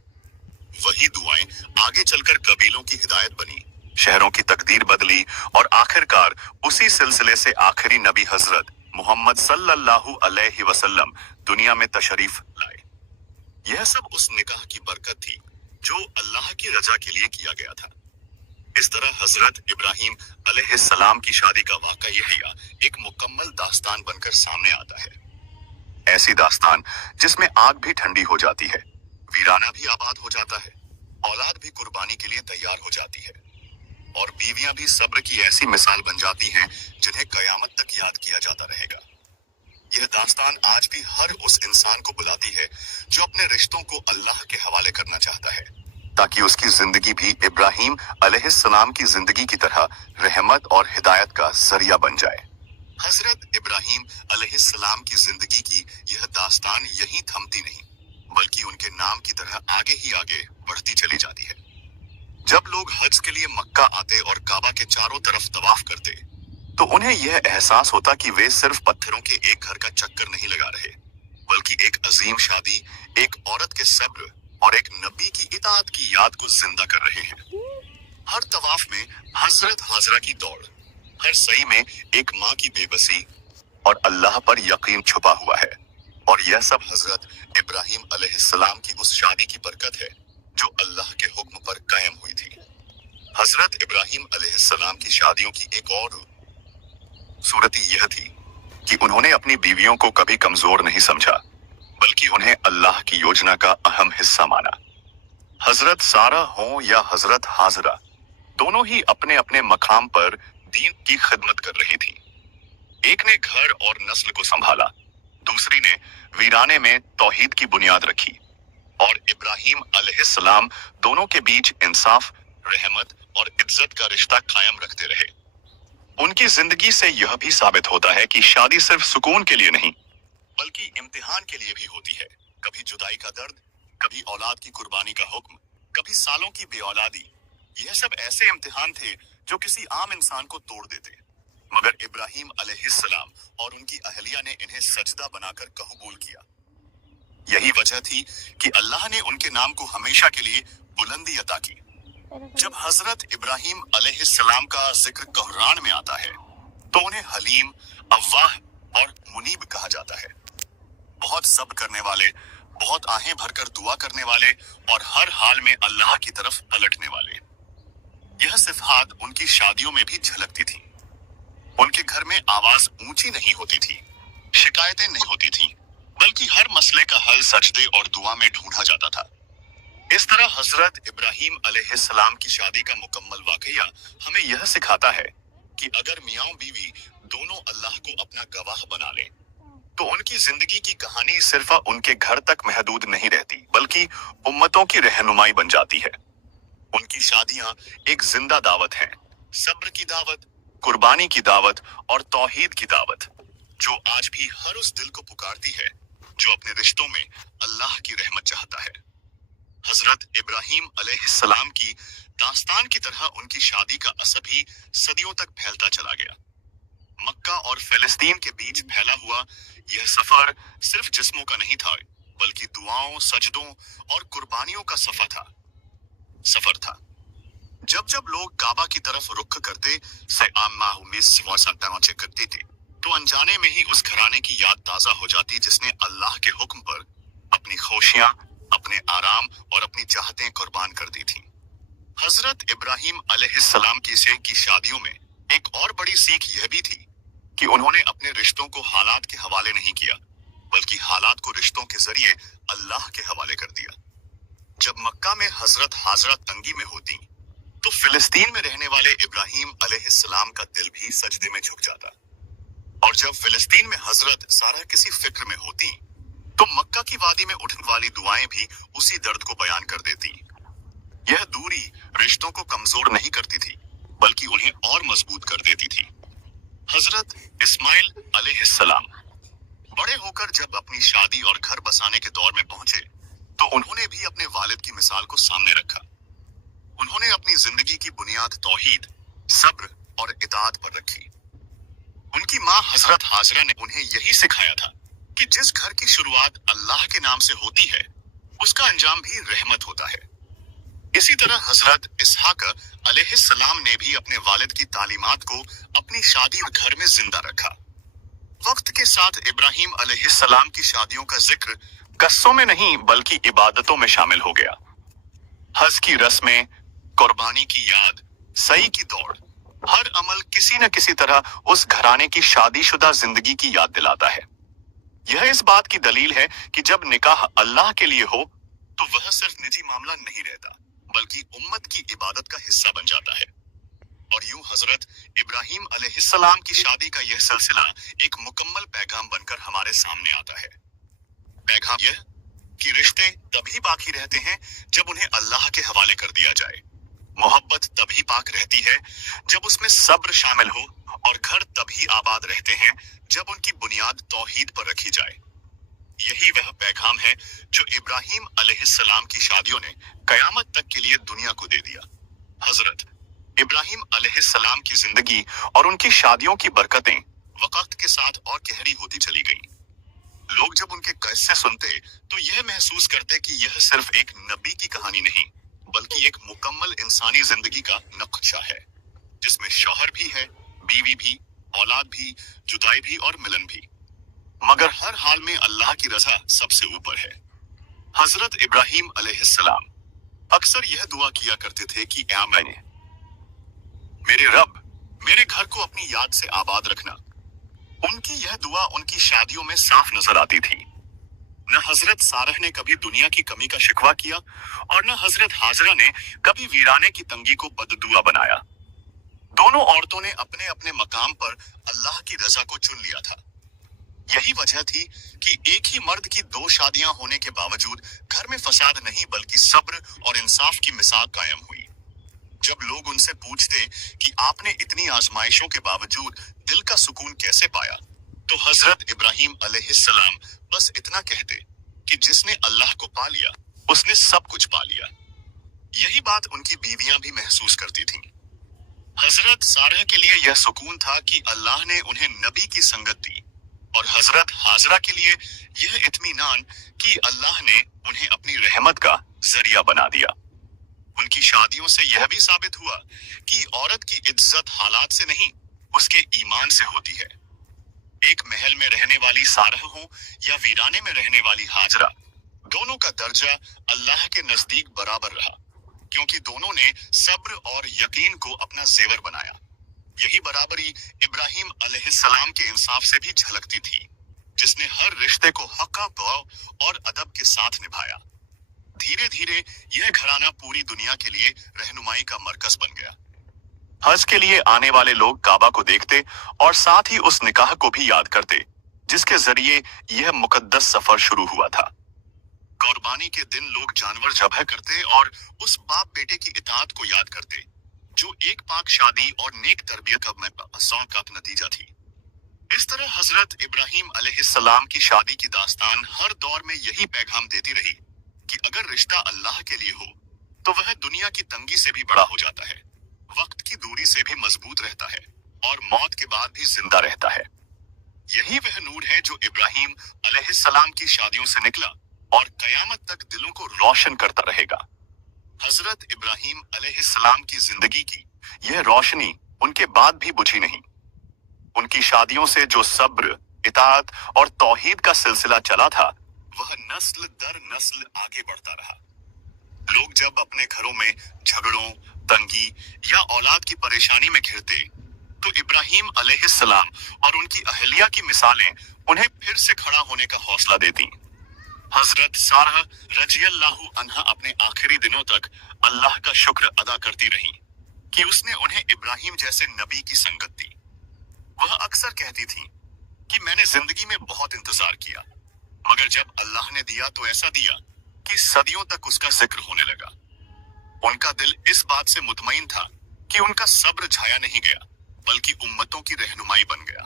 वही दुआएं आगे चलकर कबीलों की हिदायत बनी, शहरों की तकदीर बदली और आखिरकार उसी सिलसिले से आखिरी नबी हजरत मोहम्मद सल्लल्लाहु अलैहि वसल्लम दुनिया में तशरीफ लाए। यह सब उस निकाह की बरकत थी जो अल्लाह की रजा के लिए किया गया था। इस तरह हजरत इब्राहिम अलैहिस्सलाम की शादी का वाकया एक मुकम्मल दास्तान बनकर सामने आता है। ऐसी दास्तान जिसमें आग भी ठंडी हो जाती है, वीराना भी आबाद हो जाता है, औलाद भी कुर्बानी के लिए तैयार हो जाती है, और बीवियां भी सब्र की ऐसी मिसाल बन जाती हैं जिन्हें कयामत तक याद किया जाता रहेगा। यह दास्तान आज भी हर उस इंसान को बुलाती है जो अपने रिश्तों को अल्लाह के हवाले करना चाहता है, ताकि उसकी जिंदगी भी इब्राहिम अलैहिस्सलाम की जिंदगी की तरह रहमत और हिदायत का जरिया बन जाए। हजरत इब्राहिम अलैहिस्सलाम की जिंदगी की यह दास्तान यहीं थमती नहीं, बल्कि उनके नाम की तरह आगे ही आगे बढ़ती चली जाती है। जब लोग हज के लिए मक्का आते और काबा के चारों तरफ तवाफ करते, तो उन्हें यह एहसास होता कि वे सिर्फ पत्थरों के एक घर का चक्कर नहीं लगा रहे, बल्कि एक अजीम शादी, एक औरत के सब्र और एक नबी की इताअत की याद को जिंदा कर रहे हैं। हर तवाफ में हजरत हाजरा की दौड़, हर सई में एक माँ की बेबसी और अल्लाह पर यकीन छुपा हुआ है, और यह सब हजरत इब्राहिम अलैहिस्सलाम की उस शादी की बरकत है जो अल्लाह के हुक्म पर कायम हुई थी। हजरत इब्राहिम अलैहिस्सलाम की शादियों की एक और सूरती यह थी कि उन्होंने अपनी बीवियों को कभी कमजोर नहीं समझा, बल्कि उन्हें अल्लाह की योजना का अहम हिस्सा माना। हजरत सारा हो या हजरत हाजरा, दोनों ही अपने अपने मकाम पर दीन की खिदमत कर रही थी। एक ने घर और नस्ल को संभाला, दूसरी ने वीराने में तौहीद की बुनियाद रखी, और इब्राहिम अलैहिस्सलाम दोनों के बीच इंसाफ, रहमत और इज्जत का रिश्ता कायम रखते रहे। उनकी जिंदगी से यह भी साबित होता है कि शादी सिर्फ सुकून के लिए नहीं, बल्कि इम्तिहान के लिए भी होती है। कभी जुदाई का दर्द, कभी औलाद की कुर्बानी का हुक्म, कभी सालों की बेऔलादी। यह सब ऐसे इम्तिहान थे जो किसी आम इंसान को तोड़ देते, मगर इब्राहिम अलैहिस्सलाम और उनकी अहलिया ने इन्हें सजदा बनाकर कबूल किया। यही वजह थी कि अल्लाह ने उनके नाम को हमेशा के लिए बुलंदी अता की। जब हजरत इब्राहिम अलैहिस्सलाम का जिक्र कुरान में आता है, तो उन्हें हलीम, अव्वाह और मुनीब कहा जाता है। बहुत सब्र करने वाले, बहुत आहें भरकर दुआ करने वाले और हर हाल में अल्लाह की तरफ पलटने वाले। यह सिफात उनकी शादियों में भी झलकती थी। उनके घर में आवाज ऊंची नहीं होती थी, शिकायतें नहीं होती थीं, बल्कि हर मसले का हल सजदे और दुआ में ढूंढा जाता था। इस तरह हजरत इब्राहिम अलैहिस्सलाम की शादी का मुकम्मल वाकया हमें यह सिखाता है कि अगर मियाँ बीवी दोनों अल्लाह को अपना गवाह बना लें, तो उनकी जिंदगी की कहानी सिर्फ उनके घर तक महदूद नहीं रहती, बल्कि उम्मतों की रहनुमाई बन जाती है। उनकी शादियां एक जिंदा दावत है, सब्र की दावत, कुर्बानी की दावत और तौहीद की दावत, जो आज भी हर उस दिल को पुकारती है जो अपने रिश्तों में अल्लाह की रहमत चाहता है। हजरत इब्राहिम अलैहिस्सलाम की दास्तान की तरह उनकी शादी का असर भी सदियों तक फैलता चला गया। मक्का और फिलिस्तीन के बीच फैला हुआ यह सफर सिर्फ जिस्मों का नहीं था, बल्कि दुआओं, सजदों और कुर्बानियों का सफर था। जब जब लोग काबा की तरफ रुख करते करते थे, तो अनजाने में ही उस घराने की याद ताजा हो जाती जिसने अल्लाह के हुक्म पर अपनी खुशियां, अपने आराम और अपनी चाहतें कुर्बान कर दी थी। हजरत इब्राहिम अलैहिस्सलाम की शादियों में एक और बड़ी सीख यह भी थी कि उन्होंने अपने रिश्तों को हालात के हवाले नहीं किया, बल्कि हालात को रिश्तों के जरिए अल्लाह के हवाले कर दिया। जब मक्का में हजरत हाजरा तंगी में होती, तो फिलिस्तीन में रहने वाले इब्राहिम अलैहिस्सलाम का दिल भी सजदे में झुक जाता, और जब फिलिस्तीन में हजरत सारा किसी फिक्र में होती, तो मक्का की वादी में उठने वाली दुआएं भी उसी दर्द को बयान कर देती। यह दूरी रिश्तों को कमजोर नहीं करती थी, बल्कि उन्हें और मजबूत कर देती थी। हजरत इस्माइल अलैहिस्सलाम बड़े होकर जब अपनी शादी और घर बसाने के दौर में पहुंचे, तो उन्होंने भी अपने वालिद की मिसाल को सामने रखा। उन्होंने अपनी जिंदगी की बुनियाद तौहीद, सब्र और इताअत पर रखी। उनकी माँ हजरत हाजरा ने उन्हें यही सिखाया था कि जिस घर की शुरुआत अल्लाह के नाम से होती है, उसका अंजाम भी रहमत होता है। इसी तरह हजरत इसहाक अलैहिस्सलाम ने भी अपने वालिद की तालीमात को अपनी शादी और घर में जिंदा रखा। वक्त के साथ इब्राहिम अलैहिस्सलाम की शादियों का जिक्र कस्सों में नहीं, बल्कि इबादतों में शामिल हो गया। हज की रस्में, कुर्बानी की याद, सई की दौड़, हर अमल किसी न किसी तरह उस घराने की शादीशुदा जिंदगी की याद दिलाता है। यह इस बात की दलील है कि जब निकाह अल्लाह के लिए हो, तो वह सिर्फ निजी मामला नहीं रहता, बल्कि उम्मत की इबादत का हिस्सा बन जाता है। और यूं हजरत इब्राहिम अलैहिस्सलाम की शादी का यह सिलसिला एक मुकम्मल पैगाम बनकर हमारे सामने आता है। पैगाम यह कि रिश्ते तभी बाकी रहते हैं जब उन्हें अल्लाह के हवाले कर दिया जाए। मोहब्बत तभी पाक रहती है जब उसमें सब्र शामिल हो, और घर तभी आबाद रहते हैं जब उनकी बुनियाद तौहीद पर रखी जाए। यही वह पैगाम है जो इब्राहिम अलैहिस्सलाम की शादियों ने कयामत तक के लिए दुनिया को दे दिया। हजरत इब्राहिम अलैहिस्सलाम की जिंदगी और उनकी शादियों की बरकतें वक्त के साथ और गहरी होती चली गईं। लोग जब उनके किस्से सुनते तो यह महसूस करते कि यह सिर्फ एक नबी की कहानी नहीं, बल्कि एक मुकम्मल इंसानी जिंदगी का नक्शा है, जिसमें शौहर भी है, बीवी भी, औलाद भी, जुदाई भी और मिलन भी, मगर हर हाल में अल्लाह की रजा सबसे ऊपर है। हजरत इब्राहिम अलैहिस्सलाम अक्सर यह दुआ किया करते थे कि ऐ मेरे रब, मेरे घर को अपनी याद से आबाद रखना। उनकी यह दुआ उनकी शादियों में साफ नजर आती थी। न हजरत सारह ने कभी दुनिया की कमी का शिकवा किया, और न हजरत हाजरा ने कभी वीराने की तंगी को बददुआ बनाया। दोनों औरतों ने अपने अपने मकाम पर अल्लाह की रजा को चुन लिया था। यही वजह थी कि एक ही मर्द की दो शादियां होने के बावजूद घर में फसाद नहीं बल्कि सब्र और इंसाफ की मिसाल कायम हुई। जब लोग उनसे पूछते कि आपने इतनी आजमाइशों के बावजूद दिल का सुकून कैसे पाया, तो हजरत इब्राहिम अलैहिस्सलाम बस इतना कहते कि जिसने अल्लाह को पा लिया उसने सब कुछ पा लिया। यही बात उनकी बीवियां भी महसूस करती थीं। हजरत सारह के लिए यह सुकून था कि अल्लाह ने उन्हें नबी की संगत दी, और हजरत हाजरा के लिए यह इत्मीनान कि अल्लाह ने उन्हें अपनी रहमत का जरिया बना दिया। उनकी शादियों से यह भी साबित हुआ कि औरत की इज्जत हालात से नहीं, उसके ईमान से होती है। एक महल में रहने वाली सारह हो या वीराने में रहने वाली हाजरा, दोनों का दर्जा अल्लाह के नजदीक बराबर रहा, क्योंकि दोनों ने सब्र और यकीन को अपना जेवर बनाया। यही बराबरी इब्राहिम अलैहिस्सलाम के इंसाफ से भी झलकती थी, जिसने हर रिश्ते को हक़ और अदब के साथ निभाया। धीरे धीरे यह घराना पूरी दुनिया के लिए रहनुमाई का मरकज बन गया। हज के लिए आने वाले लोग काबा को देखते और साथ ही उस निकाह को भी याद करते जिसके जरिए यह मुकद्दस सफर शुरू हुआ था। कुर्बानी के दिन लोग जानवर ज़ब्ह करते और उस बाप बेटे की इताअत को याद करते जो एक पाक शादी और नेक तरबियत का नतीजा थी। इस तरह हजरत इब्राहिम अलैहिस्सलाम की शादी की दास्तान हर दौर में यही पैगाम देती रही कि अगर रिश्ता अल्लाह के लिए हो तो वह दुनिया की तंगी से भी बड़ा हो जाता है, वक्त की दूरी से भी मजबूत रहता है और मौत के बाद भी जिंदा रहता है। यही वह नूर है जो इब्राहिम अलैहिस्सलाम की शादियों से निकला और कयामत तक दिलों को रोशन करता रहेगा। हजरत इब्राहिम अलैहिस्सलाम की जिंदगी की यह रोशनी उनके बाद भी बुझी नहीं। उनकी शादियों से जो सब्र, इताअत और तौहीद का सिलसिला चला था, वह नस्ल दर नस्ल आगे बढ़ता रहा। लोग जब अपने घरों में झगड़ों, तंगी या औलाद की परेशानी में घिरते, तो इब्राहिम अलैहिस्सलाम और उनकी अहलिया की मिसालें उन्हें फिर से खड़ा होने का हौसला देती। हजरत सारह रज़ियल्लाहु अन्हा अपने आखिरी दिनों तक अल्लाह का शुक्र अदा करती रहीं कि उसने उन्हें इब्राहिम जैसे नबी की संगत दी। वह अक्सर कहती थीं कि मैंने जिंदगी में बहुत इंतजार किया, मगर जब अल्लाह ने दिया तो ऐसा दिया कि सदियों तक उसका जिक्र होने लगा। उनका दिल इस बात से मुतमईन था कि उनका सब्र झाया नहीं गया, बल्कि उम्मतों की रहनुमाई बन गया।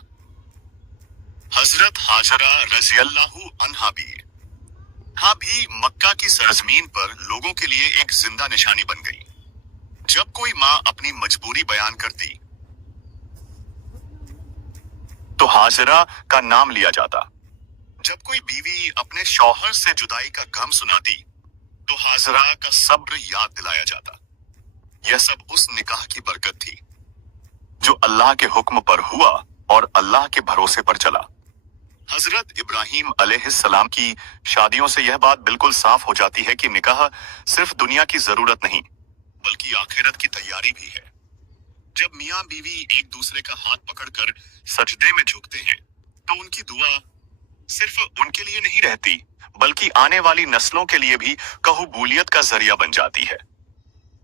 हजरत हाजरा रज़ियल्लाहु अन्हा भी मक्का की सरजमीन पर लोगों के लिए एक जिंदा निशानी बन गई। जब कोई माँ अपनी मजबूरी बयान करती तो हाजरा का नाम लिया जाता। जब कोई बीवी अपने शौहर से जुदाई का गम सुनाती तो हाजरा का सब्र याद दिलाया जाता। यह सब उस निकाह की बरकत थी जो अल्लाह के हुक्म पर हुआ और अल्लाह के भरोसे पर चला। हजरत इब्राहिम अलैहिस्सलाम की शादियों से यह बात बिल्कुल साफ हो जाती है कि निकाह सिर्फ दुनिया की जरूरत नहीं, बल्कि आखिरत की तैयारी भी है। जब मियाँ बीवी एक दूसरे का हाथ पकड़कर सजदे में झुकते हैं तो उनकी दुआ सिर्फ उनके लिए नहीं रहती, बल्कि आने वाली नस्लों के लिए भी कबूलियत का जरिया बन जाती है।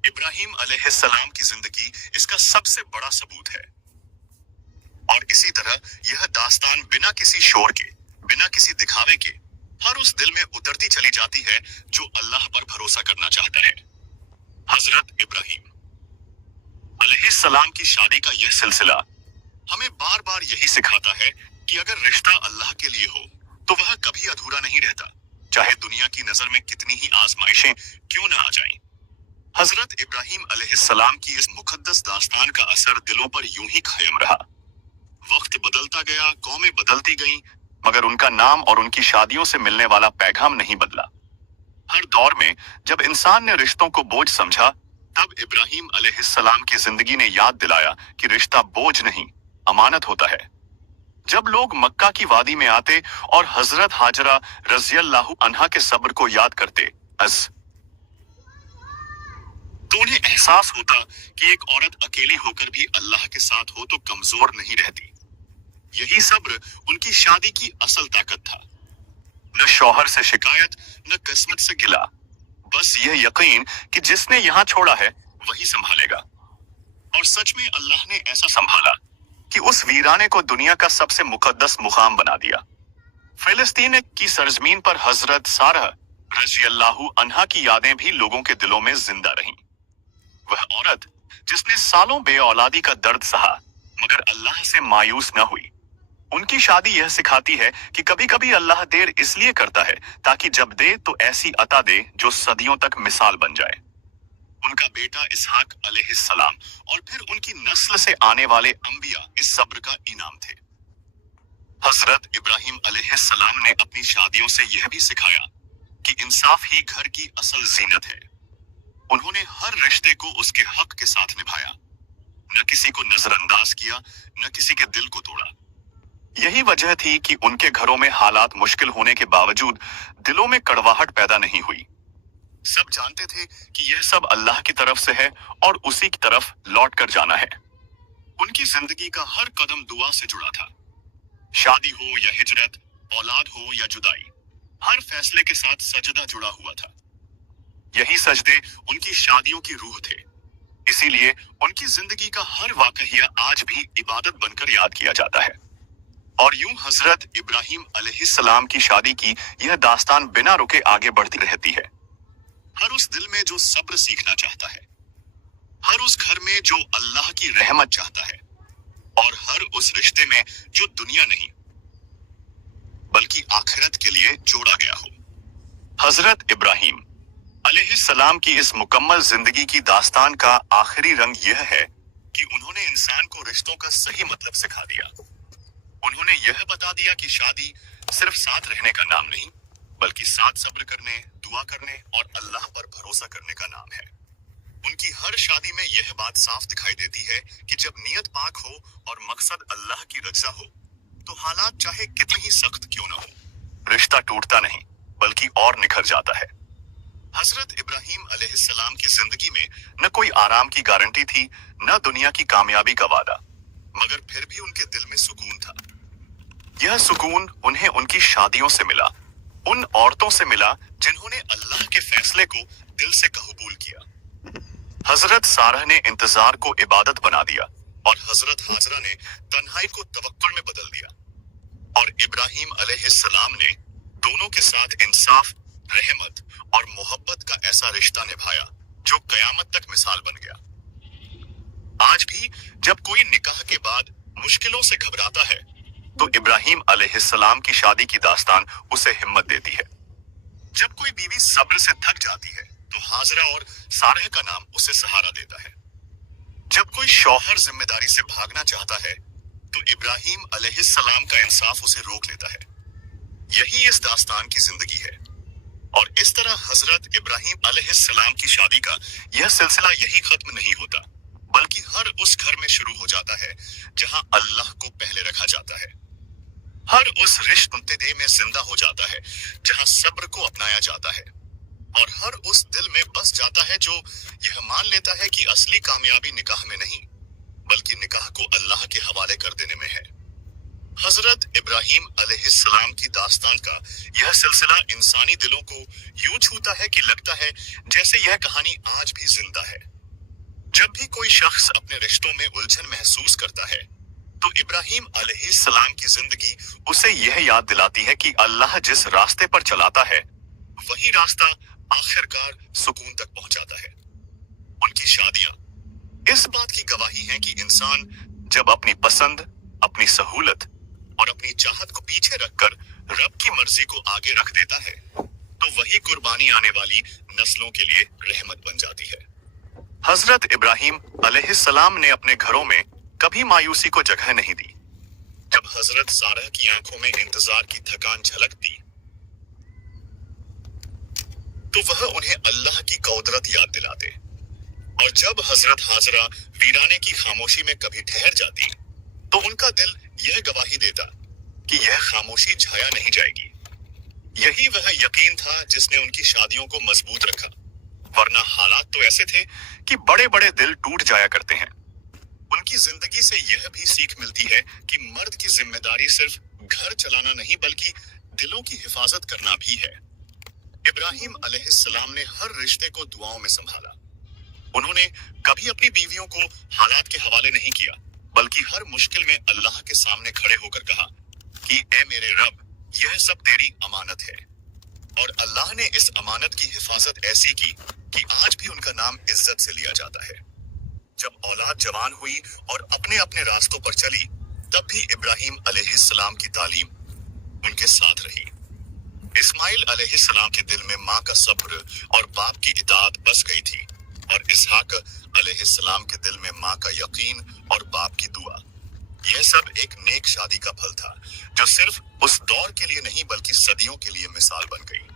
इब्राहिम अलैहिस्सलाम की जिंदगी इसका सबसे बड़ा सबूत है। और इसी तरह यह दास्तान बिना किसी शोर के, बिना किसी दिखावे के, हर उस दिल में उतरती चली जाती है जो अल्लाह पर भरोसा करना चाहता है। हजरत इब्राहिम अलैहिस्सलाम की शादी का यह सिलसिला हमें बार बार यही सिखाता है कि अगर रिश्ता अल्लाह के लिए हो तो वह कभी अधूरा नहीं रहता, चाहे दुनिया की नजर में कितनी ही आजमाइशें क्यों न आ जाएं। हजरत इब्राहिम अलैहिस्सलाम की इस मुकद्दस दास्तान का असर दिलों पर यूं ही कायम रहा। वक्त बदलता गया, कौमें बदलती गईं, मगर उनका नाम और उनकी शादियों से मिलने वाला पैगाम नहीं बदला। हर दौर में जब इंसान ने रिश्तों को बोझ समझा, तब इब्राहिम अलैहिस्सलाम की जिंदगी ने याद दिलाया कि रिश्ता बोझ नहीं, अमानत होता है। जब लोग मक्का की वादी में आते और हजरत हाजरा रज़ियल्लाहु अन्हा के सब्र को याद करते तो उन्हें एहसास होता कि एक औरत अकेली होकर भी अल्लाह के साथ हो तो कमजोर नहीं रहती। यही सब्र उनकी शादी की असल ताकत था। न शौहर से शिकायत, न किस्मत से गिला, बस यह यकीन कि जिसने यहाँ छोड़ा है वही संभालेगा। और सच में अल्लाह ने ऐसा संभाला कि उस वीराने को दुनिया का सबसे मुकद्दस मुकाम बना दिया। फिलिस्तीन की सरजमीन पर हजरत सारा रज़ियल्लाहु अन्हा की यादें भी लोगों के दिलों में जिंदा रहीं। वह औरत जिसने सालों बे औलादी का दर्द सहा मगर अल्लाह से मायूस न हुई। उनकी शादी यह सिखाती है कि कभी कभी अल्लाह देर इसलिए करता है ताकि जब दे तो ऐसी अता दे जो सदियों तक मिसाल बन जाए। उनका बेटा इसहाक अलैहिस्सलाम और फिर उनकी नस्ल से आने वाले अंबिया इस सब्र का इनाम थे। हजरत इब्राहिम अलैहिस्सलाम ने अपनी शादियों से यह भी सिखाया कि इंसाफ ही घर की असल जीनत है। उन्होंने हर रिश्ते को उसके हक के साथ निभाया, न किसी को नजरअंदाज किया, न किसी के दिल को तोड़ा। यही वजह थी कि उनके घरों में हालात मुश्किल होने के बावजूद दिलों में कड़वाहट पैदा नहीं हुई। सब जानते थे कि यह सब अल्लाह की तरफ से है और उसी की तरफ लौट कर जाना है। उनकी जिंदगी का हर कदम दुआ से जुड़ा था। शादी हो या हिजरत, औलाद हो या जुदाई, हर फैसले के साथ सजदा जुड़ा हुआ था। यही सजदे उनकी शादियों की रूह थे। इसीलिए उनकी जिंदगी का हर वाकया आज भी इबादत बनकर याद किया जाता है। और यूं हजरत इब्राहिम अलैहिस्सलाम की शादी की यह दास्तान बिना रुके आगे बढ़ती रहती है। हर उस दिल में जो सब्र सीखना चाहता है, हर उस घर में जो अल्लाह की रहमत चाहता है, और हर उस रिश्ते में जो दुनिया नहीं बल्कि आखिरत के लिए जोड़ा गया हो। हजरत इब्राहिम अलैहिस्सलाम की इस मुकम्मल जिंदगी की दास्तान का आखिरी रंग यह है कि उन्होंने इंसान को रिश्तों का सही मतलब सिखा दिया। उन्होंने यह बता दिया कि शादी सिर्फ साथ रहने का नाम नहीं, बल्कि साथ सब्र करने, दुआ करने और अल्लाह पर भरोसा करने का नाम है। उनकी हर शादी में यह बात साफ दिखाई देती है कि जब नियत पाक हो और मकसद अल्लाह की रज़ा हो, तो हालात चाहे कितनी ही सख्त क्यों न हो, रिश्ता टूटता नहीं बल्कि और निखर जाता है। हजरत इब्राहिम अलैहिस्सलाम की जिंदगी में न कोई आराम की गारंटी थी, न दुनिया की कामयाबी का वादा, मगर फिर भी उनके दिल में सुकून था। यह सुकून उन्हें उनकी शादियों से मिला, उन औरतों से मिला जिन्होंने अल्लाह के फैसले को दिल से कबूल किया। हजरत सारा ने इंतजार को इबादत बना दिया और हजरत हाजरा ने तन्हाई को तवक्कुल में बदल दिया। और इब्राहिम अलैहिस्सलाम ने दोनों के साथ इंसाफ, रहमत और मोहब्बत का ऐसा रिश्ता निभाया जो कयामत तक मिसाल बन गया। आज भी जब कोई निकाह के बाद मुश्किलों से घबराता है तो इब्राहिम अलैहिस्सलाम की शादी की दास्तान उसे हिम्मत देती है। जब कोई बीवी सब्र से थक जाती है तो हाजरा और सारह का नाम उसे सहारा देता है। जब कोई शौहर जिम्मेदारी से भागना चाहता है तो इब्राहिम अलैहिस्सलाम का इंसाफ उसे रोक लेता है। यही इस दास्तान की जिंदगी है। और इस तरह हजरत इब्राहिम अलैहिस्सलाम की शादी का यह सिलसिला यही खत्म नहीं होता, बल्कि हर उस घर में शुरू हो जाता है जहां अल्लाह को पहले रखा जाता है। हर उस रिश्ते में जिंदा हो जाता है जहां सब्र को अपनाया जाता है, और हर उस दिल में बस जाता है जो यह मान लेता है कि असली कामयाबी निकाह में नहीं, बल्कि निकाह को अल्लाह के हवाले कर देने में है। हजरत इब्राहिम अलैहिस्सलाम की दास्तान का यह सिलसिला इंसानी दिलों को यूं छूता है कि लगता है जैसे यह कहानी आज भी जिंदा है। जब भी कोई शख्स अपने रिश्तों में उलझन महसूस करता है तो इब्राहिम अलैहिस्सलाम की जिंदगी उसे यह याद दिलाती है कि अल्लाह जिस रास्ते पर चलाता है वही रास्ता आखिरकार सुकून तक पहुंचाता है। उनकी शादियां इस बात की गवाही हैं कि इंसान जब अपनी पसंद, अपनी सहूलत और अपनी चाहत को पीछे रखकर रब की मर्जी को आगे रख देता है तो वही कुर्बानी आने वाली नस्लों के लिए रहमत बन जाती है। हजरत इब्राहिम अलैहिस्सलाम ने अपने घरों में कभी मायूसी को जगह नहीं दी। जब हजरत सारा की आंखों में इंतजार की थकान झलकती तो वह उन्हें अल्लाह की कुदरत याद दिलाते, और जब हजरत हाजरा वीराने की खामोशी में कभी ठहर जाती तो उनका दिल यह गवाही देता कि यह खामोशी छाया नहीं जाएगी। यही वह यकीन था जिसने उनकी शादियों को मजबूत रखा, वरना हालात तो ऐसे थे कि बड़े बड़े दिल टूट जाया करते हैं। उनकी जिंदगी से यह भी सीख मिलती है कि मर्द की जिम्मेदारी सिर्फ घर चलाना नहीं बल्कि दिलों की हिफाजत करना भी है। इब्राहिम अलैहिस्सलाम ने हर रिश्ते को दुआओं में संभाला। उन्होंने कभी अपनी बीवियों को हालात के हवाले नहीं किया, बल्कि हर मुश्किल में अल्लाह के सामने खड़े होकर कहा कि ए मेरे रब, यह सब तेरी अमानत है। और अल्लाह ने इस अमानत की हिफाजत ऐसी की कि आज भी उनका नाम इज्जत से लिया जाता है। जब औलाद जवान हुई और अपने अपने रास्तों पर चली, तब भी इब्राहिम अलैहिस्सलाम की तालीम उनके साथ रही। इस्माइल अलैहिस्सलाम के दिल में माँ का सब्र और बाप की इताअत बस गई थी, और इसहाक अलैहिस्सलाम के दिल में माँ का यकीन और बाप की दुआ। यह सब एक नेक शादी का फल था जो सिर्फ उस दौर के लिए नहीं बल्कि सदियों के लिए मिसाल बन गई।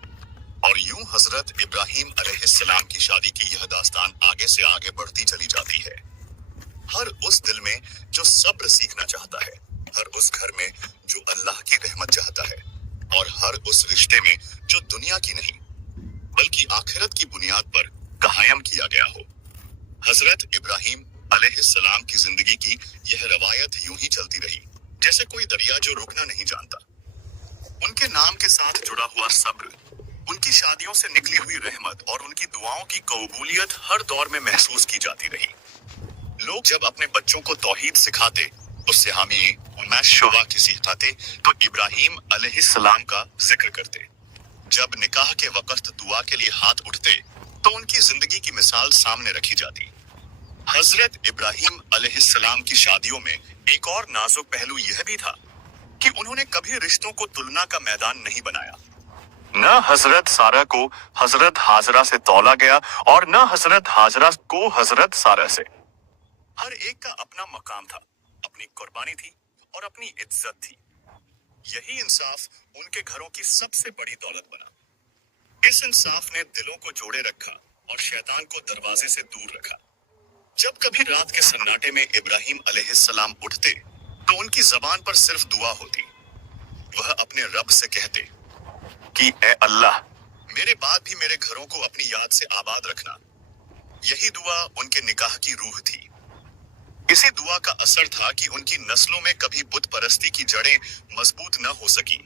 और यूं हजरत इब्राहिम अलैहिस्सलाम की शादी की यह दास्तान आगे से आगे बढ़ती चली जाती है। हर उस दिल में जो सब्र सीखना चाहता है, हर उस घर में जो अल्लाह की रहमत चाहता है, और हर उस रिश्ते में जो दुनिया की नहीं बल्कि आखिरत की बुनियाद पर कायम किया गया हो। हजरत इब्राहिम अलैहिस्सलाम की जिंदगी की यह रवायत यूं ही चलती रही जैसे कोई दरिया जो रुकना नहीं जानता। उनके नाम के साथ जुड़ा हुआ सब्र, उनकी शादियों से निकली हुई रहमत और उनकी दुआओं की कबूलियत हर दौर में महसूस की जाती रही। लोग जब अपने बच्चों को तौहीद सिखाते, उससे हामी शुवा की सिखाते तो इब्राहिम अलैहिस्सलाम का जिक्र करते। जब निकाह के वक्त दुआ के लिए हाथ उठते तो उनकी जिंदगी की मिसाल सामने रखी जाती। हजरत इब्राहिम अलैहिस्सलाम की शादियों में एक और नाजुक पहलू यह भी था कि उन्होंने कभी रिश्तों को तुलना का मैदान नहीं बनाया। न हजरत सारा को हजरत हाजरा से तौला गया और न हजरत हाजरा को हजरत सारा से। हर एक का अपना मकाम था, अपनी कुर्बानी थी और अपनी इज्जत थी। यही इंसाफ उनके घरों की सबसे बड़ी दौलत बना। इस इंसाफ ने दिलों को जोड़े रखा और शैतान को दरवाजे से दूर रखा। जब कभी रात के सन्नाटे में इब्राहिम अलैहिस्सलाम उठते तो उनकी जबान पर सिर्फ दुआ होती। वह अपने रब से कहते कि ए अल्लाह, मेरे बाद भी मेरे घरों को अपनी याद से आबाद रखना। यही दुआ उनके निकाह की रूह थी। इसी दुआ का असर था कि उनकी नस्लों में कभी बुत परस्ती की जड़ें मजबूत न हो सकी,